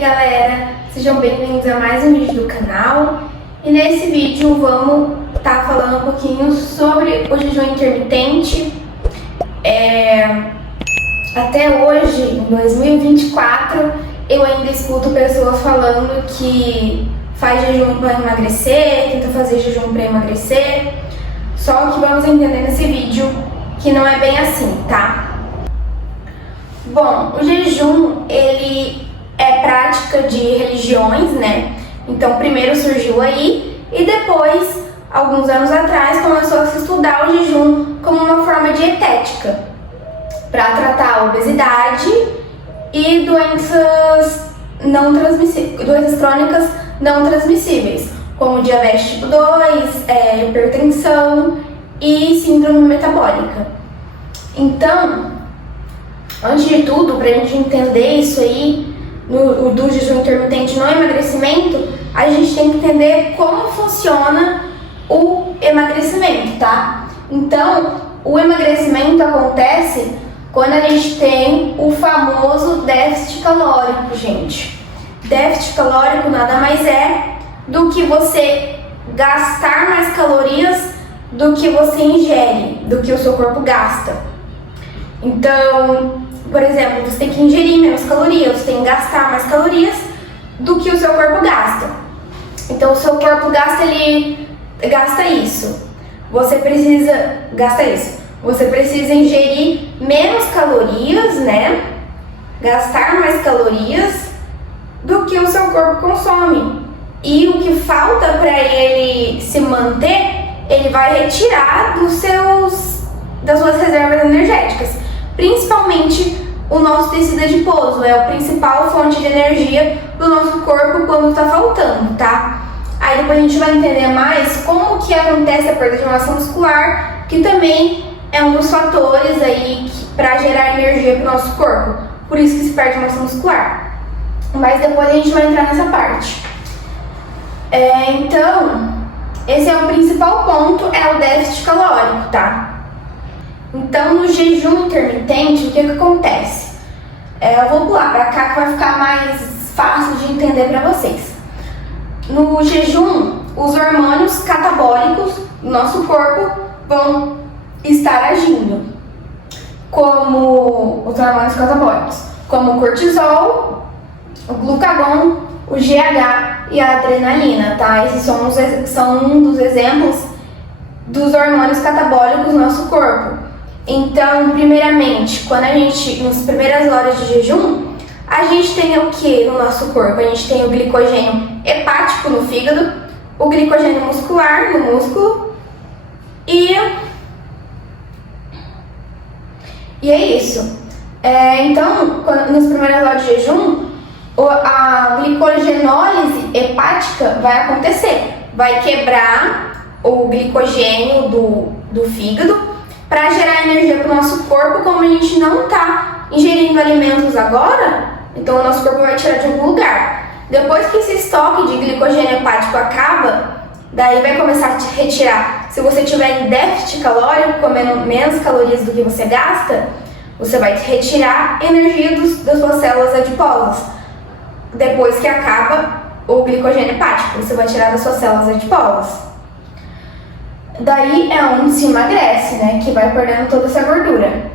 galera, sejam bem-vindos a mais um vídeo do canal. E nesse vídeo vamos estar falando um pouquinho sobre o jejum intermitente. Até hoje, em 2024, eu ainda escuto pessoas falando que faz jejum para emagrecer, tenta fazer jejum para emagrecer. Só que vamos entender nesse vídeo que não é bem assim, tá? Bom, o jejum, ele é prática de religiões, né? Então, primeiro surgiu aí e depois, alguns anos atrás, começou a se estudar o jejum como uma forma dietética para tratar a obesidade e doenças crônicas não transmissíveis, como diabetes tipo 2, hipertensão e síndrome metabólica. Então, antes de tudo, para a gente entender isso aí, do jejum intermitente no emagrecimento, a gente tem que entender como funciona o emagrecimento, tá? Então, o emagrecimento acontece quando a gente tem o famoso déficit calórico, gente. Déficit calórico nada mais é do que você gastar mais calorias do que você ingere, do que o seu corpo gasta. Então, por exemplo, você tem que ingerir menos calorias, você tem que gastar mais calorias do que o seu corpo gasta. Então, o seu corpo gasta isso. Você precisa ingerir menos calorias, né? Gastar mais calorias do que o seu corpo consome. E o que falta para ele se manter, ele vai retirar das suas reservas energéticas. Principalmente o nosso tecido adiposo, é a principal fonte de energia do nosso corpo quando está faltando, tá? Aí depois a gente vai entender mais como que acontece a perda de massa muscular, que também é um dos fatores aí para gerar energia para o nosso corpo. Por isso que se perde massa muscular. Mas depois a gente vai entrar nessa parte. Então, esse é o principal ponto, é o déficit calórico, tá? Então, no jejum intermitente, o que acontece? Eu vou pular para cá que vai ficar mais fácil de entender para vocês. No jejum, os hormônios catabólicos do nosso corpo vão estar agindo, como os hormônios catabólicos, como o cortisol, o glucagon, o GH e a adrenalina, tá? Esses são um dos exemplos dos hormônios catabólicos do nosso corpo. Então, primeiramente, nas primeiras horas de jejum, a gente tem o que no nosso corpo? A gente tem o glicogênio hepático no fígado, o glicogênio muscular no músculo e é isso. Então, nas primeiras horas de jejum, a glicogenólise hepática vai acontecer. Vai quebrar o glicogênio do fígado para gerar energia para o nosso corpo. Como a gente não está ingerindo alimentos agora, então o nosso corpo vai tirar de algum lugar. Depois que esse estoque de glicogênio hepático acaba, daí vai começar a retirar. Se você tiver em déficit calórico, comendo menos calorias do que você gasta, você vai retirar energia das suas células adiposas. Depois que acaba o glicogênio hepático, você vai tirar das suas células adiposas. Daí é onde se emagrece, né? Que vai perdendo toda essa gordura.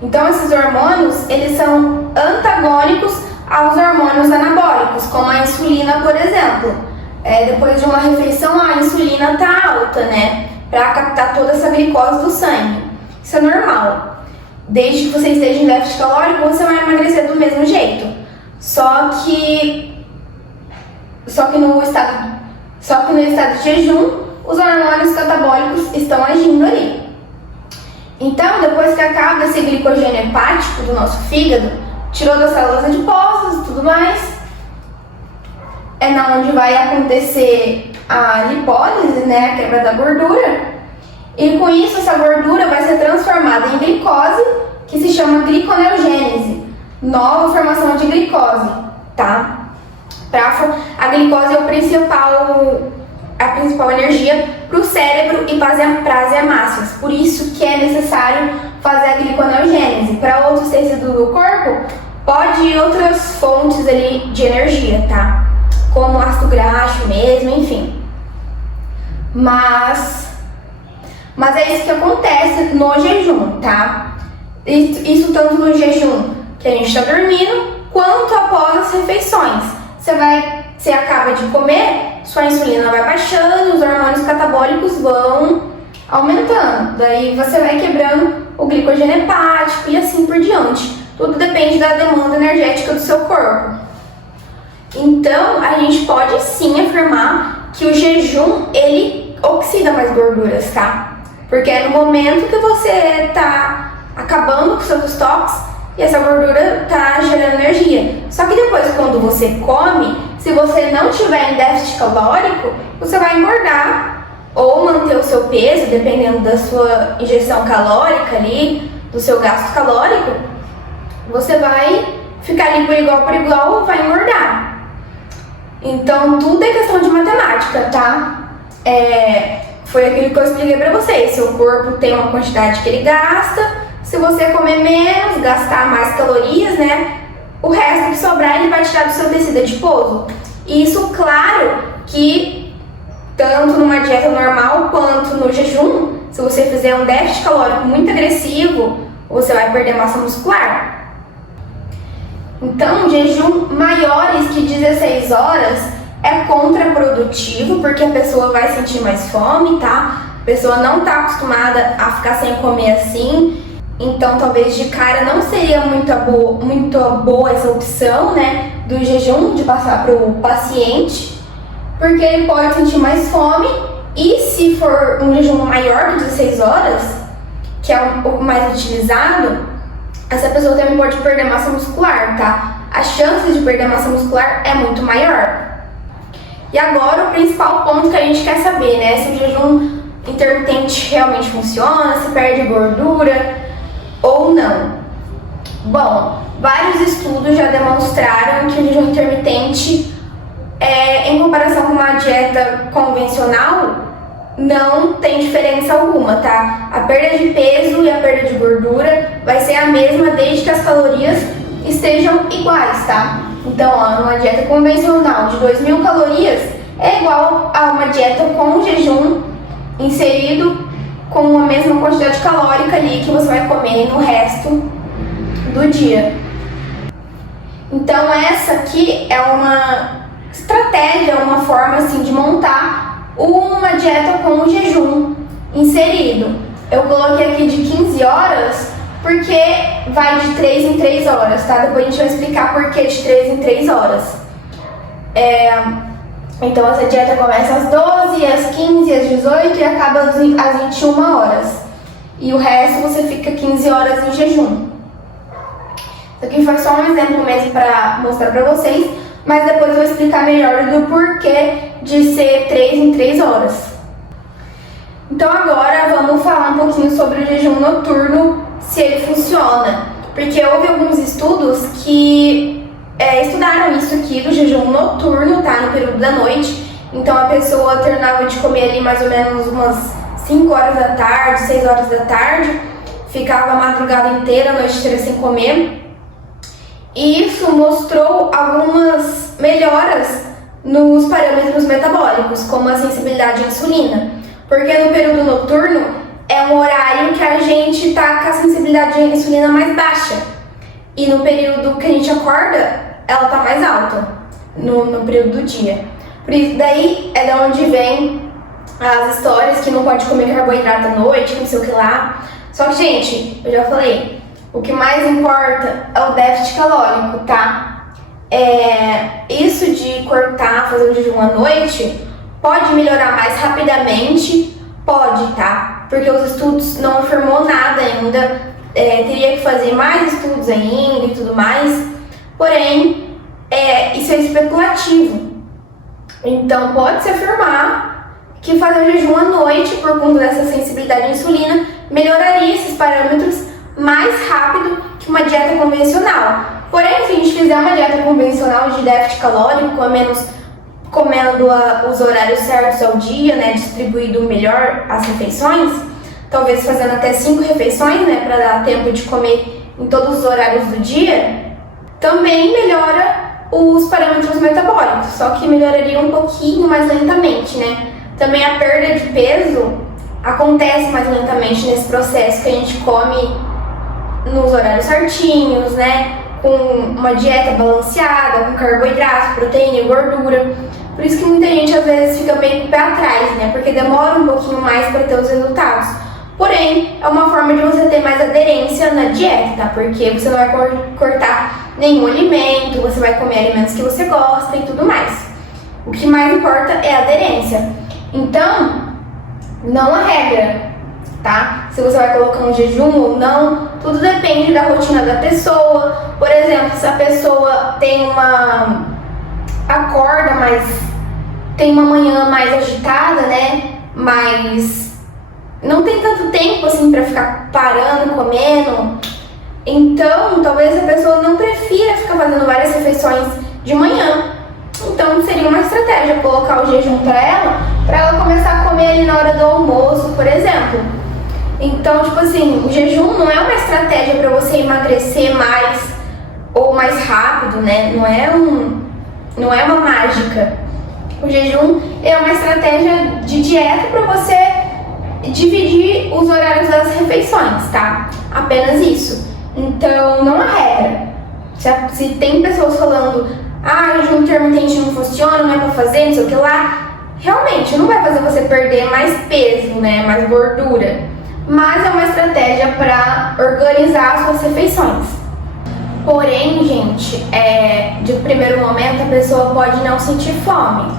Então, esses hormônios, eles são antagônicos aos hormônios anabólicos, como a insulina, por exemplo. Depois de uma refeição, a insulina está alta, né? Para captar toda essa glicose do sangue. Isso é normal. Desde que você esteja em déficit calórico, você vai emagrecer do mesmo jeito. Só que no estado de jejum, os hormônios catabólicos estão agindo ali. Então, depois que acaba esse glicogênio hepático do nosso fígado, tirou das células adiposas e tudo mais, é na onde vai acontecer a lipólise, né, a quebra da gordura. E com isso, essa gordura vai ser transformada em glicose, que se chama gliconeogênese, nova formação de glicose, tá? A glicose é a principal energia para o cérebro e para as hemácias. Por isso que é necessário fazer a gliconeogênese. Para outros tecidos do corpo, Pode ir outras fontes ali de energia, tá? Como ácido graxo mesmo, enfim. Mas é isso que acontece no jejum, tá? Isso tanto no jejum que a gente tá dormindo, quanto após as refeições. Você acaba de comer, sua insulina vai baixando, os hormônios catabólicos vão aumentando. Daí você vai quebrando o glicogênio hepático e assim por diante. Tudo depende da demanda energética do seu corpo. Então, a gente pode sim afirmar que o jejum, ele oxida mais gorduras, tá? Porque é no momento que você tá acabando com seus estoques e essa gordura tá gerando energia. Só que depois, quando você come, se você não tiver em déficit calórico, você vai engordar ou manter o seu peso, dependendo da sua ingestão calórica ali, do seu gasto calórico, você vai ficar ali por igual ou vai engordar. Então, tudo é questão de matemática, tá? Foi aquilo que eu expliquei pra vocês. Seu corpo tem uma quantidade que ele gasta. Se você comer menos, gastar mais calorias, né? O resto que sobrar, ele vai tirar do seu tecido adiposo. E isso, claro, que tanto numa dieta normal quanto no jejum, se você fizer um déficit calórico muito agressivo, você vai perder massa muscular. Então, jejum maiores que 16 horas é contraprodutivo, porque a pessoa vai sentir mais fome, tá? A pessoa não tá acostumada a ficar sem comer assim, então talvez de cara não seria muito boa essa opção, né, do jejum, de passar pro paciente, porque ele pode sentir mais fome, e se for um jejum maior que 16 horas, que é o mais utilizado, essa pessoa também pode perder massa muscular, tá? A chance de perder massa muscular é muito maior. E agora o principal ponto que a gente quer saber, né? Se o jejum intermitente realmente funciona, se perde gordura ou não. Bom, vários estudos já demonstraram que o jejum intermitente, em comparação com uma dieta convencional, não tem diferença alguma, tá? A perda de peso e a perda de gordura vai ser a mesma desde que as calorias estejam iguais, tá? Então, uma dieta convencional de 2.000 calorias é igual a uma dieta com jejum inserido com a mesma quantidade calórica ali que você vai comer no resto do dia. Então, essa aqui é uma estratégia, uma forma assim de montar uma dieta com jejum inserido. Eu coloquei aqui de 15 horas porque vai de 3 em 3 horas, tá? Depois a gente vai explicar por que de 3 em 3 horas. Então essa dieta começa às 12, às 15, às 18 e acaba às 21 horas. E o resto você fica 15 horas em jejum. Isso aqui foi só um exemplo mesmo para mostrar para vocês, mas depois eu vou explicar melhor do porquê de ser 3 em 3 horas. Então agora vamos falar um pouquinho sobre o jejum noturno, se ele funciona. Porque houve alguns estudos que estudaram isso aqui do jejum noturno, tá? No período da noite. Então a pessoa terminava de comer ali mais ou menos umas 5 horas da tarde, 6 horas da tarde, ficava a madrugada inteira, a noite inteira sem comer. E isso mostrou algumas melhoras nos parâmetros metabólicos, como a sensibilidade à insulina. Porque no período noturno é um horário que a gente tá com a sensibilidade à insulina mais baixa. E no período que a gente acorda, ela tá mais alta, no período do dia. Por isso, daí é da onde vem as histórias que não pode comer carboidrato à noite, não sei o que lá. Só que, gente, eu já falei, o que mais importa é o déficit calórico, tá? Isso de cortar, fazer o jejum à noite, pode melhorar mais rapidamente? Pode, tá? Porque os estudos não afirmou nada ainda, teria que fazer mais estudos ainda e tudo mais, porém, isso é especulativo. Então, pode-se afirmar que fazer o jejum à noite, por conta dessa sensibilidade à insulina, melhoraria esses parâmetros mais rápido que uma dieta convencional. Porém, se a gente fizer uma dieta convencional de déficit calórico, comendo os horários certos ao dia, né, distribuído melhor as refeições, talvez fazendo até 5 refeições, né, para dar tempo de comer em todos os horários do dia, também melhora os parâmetros metabólicos, só que melhoraria um pouquinho mais lentamente, né? Também a perda de peso acontece mais lentamente nesse processo, que a gente come nos horários certinhos, né? Com uma dieta balanceada, com carboidrato, proteína e gordura. Por isso que muita gente às vezes fica meio com o pé atrás, né? Porque demora um pouquinho mais para ter os resultados. Porém, é uma forma de você ter mais aderência na dieta, tá? Porque você não vai cortar nenhum alimento, você vai comer alimentos que você gosta e tudo mais. O que mais importa é a aderência. Então, não há regra, tá? Se você vai colocar um jejum ou não, tudo depende da rotina da pessoa. Por exemplo, se a pessoa tem acorda mais, tem uma manhã mais agitada, né? Mas não tem tanto tempo assim pra ficar parando, comendo. Então, talvez a pessoa não prefira ficar fazendo várias refeições de manhã. Então, seria uma estratégia colocar o jejum para ela começar a comer ali na hora do almoço, por exemplo. Então, tipo assim, o jejum não é uma estratégia para você emagrecer mais ou mais rápido, né? Não é uma mágica. O jejum é uma estratégia de dieta para você dividir os horários das refeições, tá? Apenas isso. Então, não há regra. Se tem pessoas falando, jejum intermitente não funciona, não é pra fazer, não sei o que lá, realmente não vai fazer você perder mais peso, né? Mais gordura. Mas é uma estratégia para organizar as suas refeições. Porém, gente, de primeiro momento a pessoa pode não sentir fome.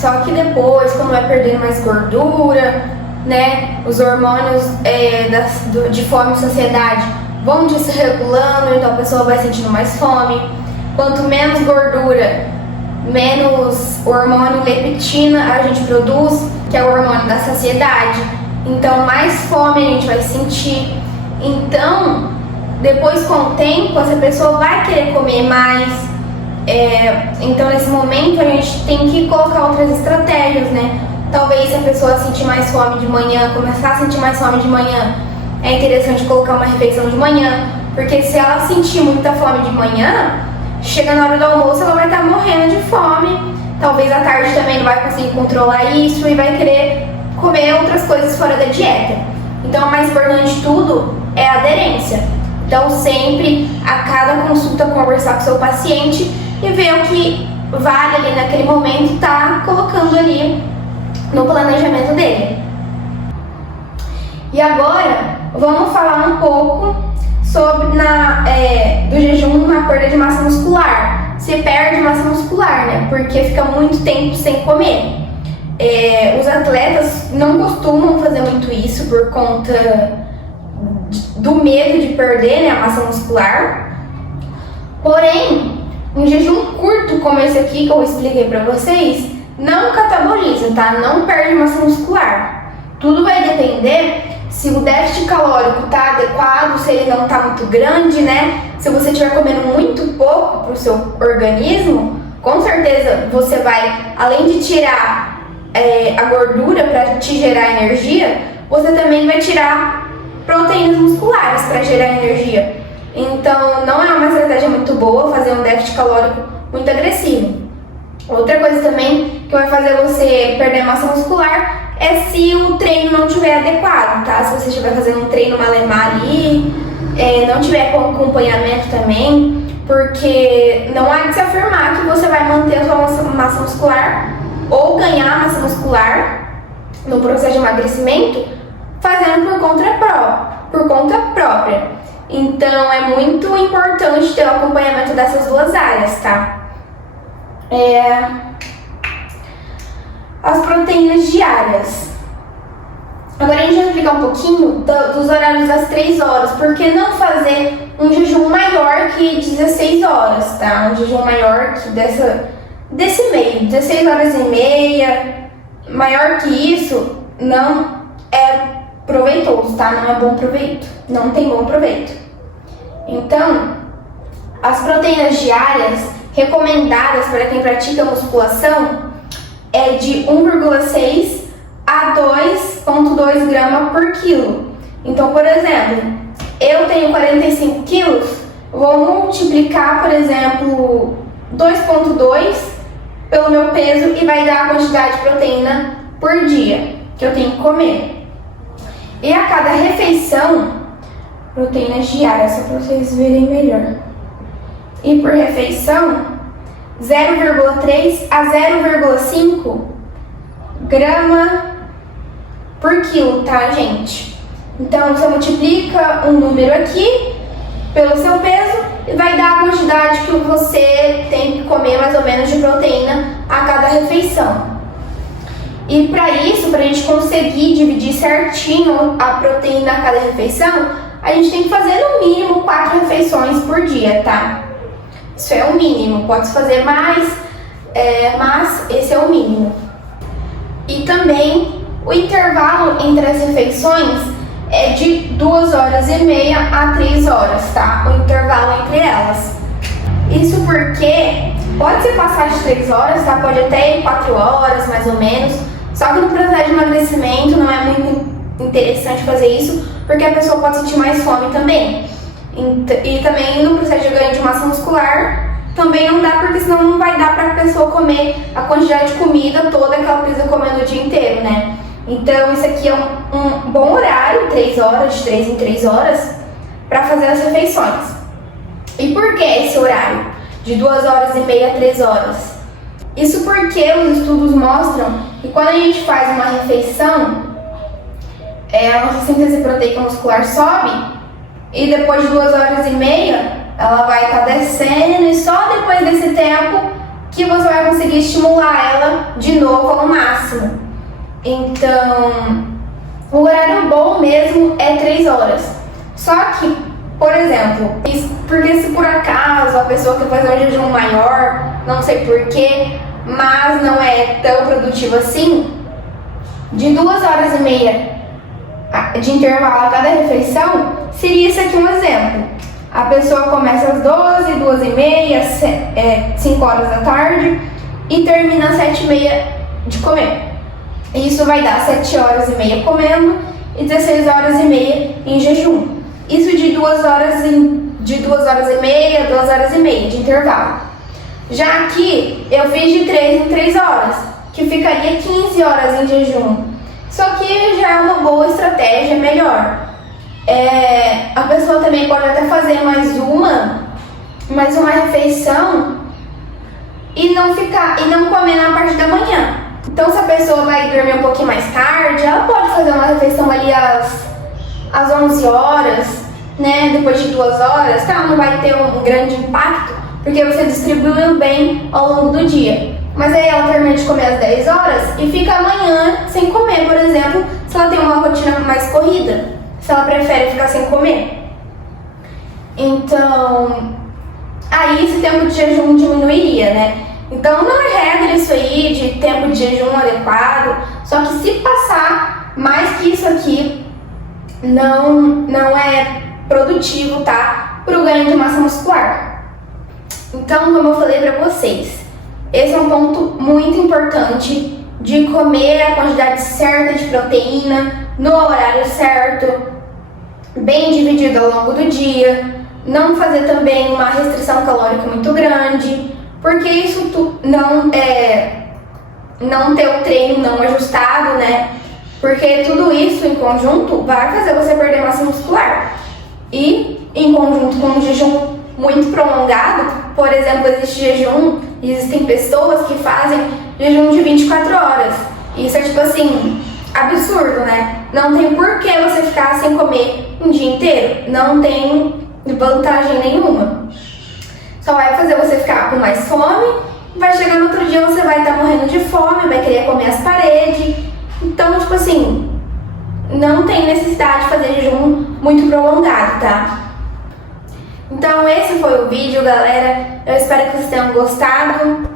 Só que depois, quando vai perdendo mais gordura, né, os hormônios de fome e saciedade vão desregulando, então a pessoa vai sentindo mais fome. Quanto menos gordura, menos hormônio leptina a gente produz, que é o hormônio da saciedade. Então mais fome a gente vai sentir. Então, depois com o tempo, essa pessoa vai querer comer mais. Então nesse momento a gente tem que colocar outras estratégias, né? Talvez se a pessoa sentir mais fome de manhã, começar a sentir mais fome de manhã, é interessante colocar uma refeição de manhã, porque se ela sentir muita fome de manhã, chega na hora do almoço ela vai estar morrendo de fome, talvez à tarde também não vai conseguir controlar isso e vai querer comer outras coisas fora da dieta. Então o mais importante de tudo é a aderência. Então sempre, a cada consulta, conversar com o seu paciente e ver o que vale ali naquele momento, tá colocando ali no planejamento dele. E agora vamos falar um pouco sobre do jejum na perda de massa muscular. Se perde massa muscular, né? Porque fica muito tempo sem comer. Os atletas não costumam fazer muito isso por conta do medo de perder, né, a massa muscular. Porém, um jejum curto como esse aqui que eu expliquei pra vocês não cataboliza, tá? Não perde massa muscular. Tudo vai depender se o déficit calórico tá adequado, se ele não tá muito grande, né? Se você estiver comendo muito pouco pro seu organismo, com certeza você vai, além de tirar a gordura para te gerar energia, você também vai tirar proteínas musculares para gerar energia. Então não é uma estratégia muito boa fazer um déficit calórico muito agressivo. Outra coisa também que vai fazer você perder massa muscular é se o treino não estiver adequado, tá? Se você estiver fazendo um treino malemar ali, não tiver com acompanhamento também, porque não há de se afirmar que você vai manter a sua massa muscular ou ganhar massa muscular no processo de emagrecimento fazendo por conta própria. Então é muito importante ter o acompanhamento dessas duas áreas, tá? As proteínas diárias. Agora a gente vai explicar um pouquinho dos horários das 3 horas. Por que não fazer um jejum maior que 16 horas, tá? Um jejum maior que desse meio, 16 horas e meia. Maior que isso não é proveitoso, tá? Não é bom proveito. Não tem bom proveito. Então, as proteínas diárias recomendadas para quem pratica musculação é de 1,6 a 2,2 gramas por quilo. Então, por exemplo, eu tenho 45 quilos, vou multiplicar, por exemplo, 2,2 pelo meu peso e vai dar a quantidade de proteína por dia que eu tenho que comer. E a cada refeição, proteínas diárias, só para vocês verem melhor. E por refeição, 0,3 a 0,5 grama por quilo, tá, gente? Então, você multiplica um número aqui pelo seu peso e vai dar a quantidade que você tem que comer mais ou menos de proteína a cada refeição. E para isso, para a gente conseguir dividir certinho a proteína a cada refeição, a gente tem que fazer no mínimo 4 refeições por dia, tá? Isso é o mínimo, pode fazer mais, mas esse é o mínimo. E também o intervalo entre as refeições é de 2h30 a 3 horas, tá? O intervalo entre elas. Isso porque pode ser passar de 3 horas, tá? Pode até ir 4 horas, mais ou menos. Só que no processo de emagrecimento não é muito interessante fazer isso, porque a pessoa pode sentir mais fome também. E também no processo de ganho de massa muscular também não dá, porque senão não vai dar para a pessoa comer a quantidade de comida toda que ela precisa comer no dia inteiro, né? Então isso aqui é um bom horário, 3 horas, de 3 em 3 horas, para fazer as refeições. E por que esse horário? De 2h30 a 3 horas? Isso porque os estudos mostram que quando a gente faz uma refeição, a nossa síntese proteica muscular sobe, e depois de 2h30 ela vai estar descendo, e só depois desse tempo que você vai conseguir estimular ela de novo ao máximo. Então, o horário bom mesmo é 3 horas. Só que, por exemplo, porque se por acaso a pessoa quer fazer um jejum maior, não sei porquê, mas não é tão produtivo assim, de 2h30 de intervalo a cada refeição, seria isso aqui um exemplo. A pessoa começa às 12, 2h30, 5 horas da tarde e termina às 7h30 de comer. Isso vai dar 7h30 comendo e 16h30 em jejum. Isso de 2h30, 2h30 de intervalo. Já aqui eu fiz de 3 em 3 horas, que ficaria 15 horas em jejum. Só que já é uma boa estratégia, melhor. A pessoa também pode até fazer mais uma refeição e não comer na parte da manhã. Então, se a pessoa vai dormir um pouquinho mais tarde, ela pode fazer uma refeição ali às 11 horas, né? Depois de 2 horas, tá? Não vai ter um grande impacto, porque você distribuiu bem ao longo do dia. Mas aí ela termina de comer às 10 horas e fica amanhã sem comer, por exemplo, se ela tem uma rotina mais corrida, se ela prefere ficar sem comer. Então, aí esse tempo de jejum diminuiria, né? Então não é regra isso aí de tempo de jejum adequado, só que se passar mais que isso aqui, não é produtivo, tá? Para o ganho de massa muscular. Então, como eu falei para vocês, esse é um ponto muito importante de comer a quantidade certa de proteína, no horário certo, bem dividido ao longo do dia, não fazer também uma restrição calórica muito grande, porque isso não ter o treino não ajustado, né? Porque tudo isso em conjunto vai fazer você perder massa muscular. E em conjunto com um jejum muito prolongado, por exemplo, existem pessoas que fazem jejum de 24 horas. Isso é tipo assim, absurdo, né? Não tem por que você ficar sem comer um dia inteiro. Não tem vantagem nenhuma. Só vai fazer você ficar com mais fome. Vai chegar no outro dia, você vai estar morrendo de fome, vai querer comer as paredes. Então, tipo assim, não tem necessidade de fazer jejum muito prolongado, tá? Então esse foi o vídeo, galera. Eu espero que vocês tenham gostado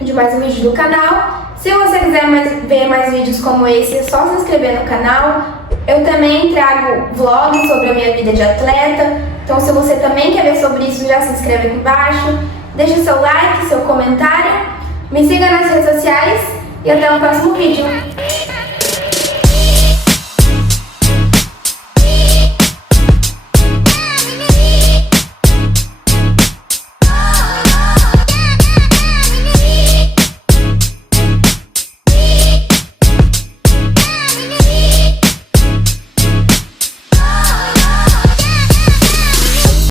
de mais um vídeo do canal. Se você quiser ver mais vídeos como esse, é só se inscrever no canal. Eu também trago vlogs sobre a minha vida de atleta. Então se você também quer ver sobre isso, já se inscreve aqui embaixo. Deixa seu like, seu comentário. Me siga nas redes sociais e até o próximo vídeo.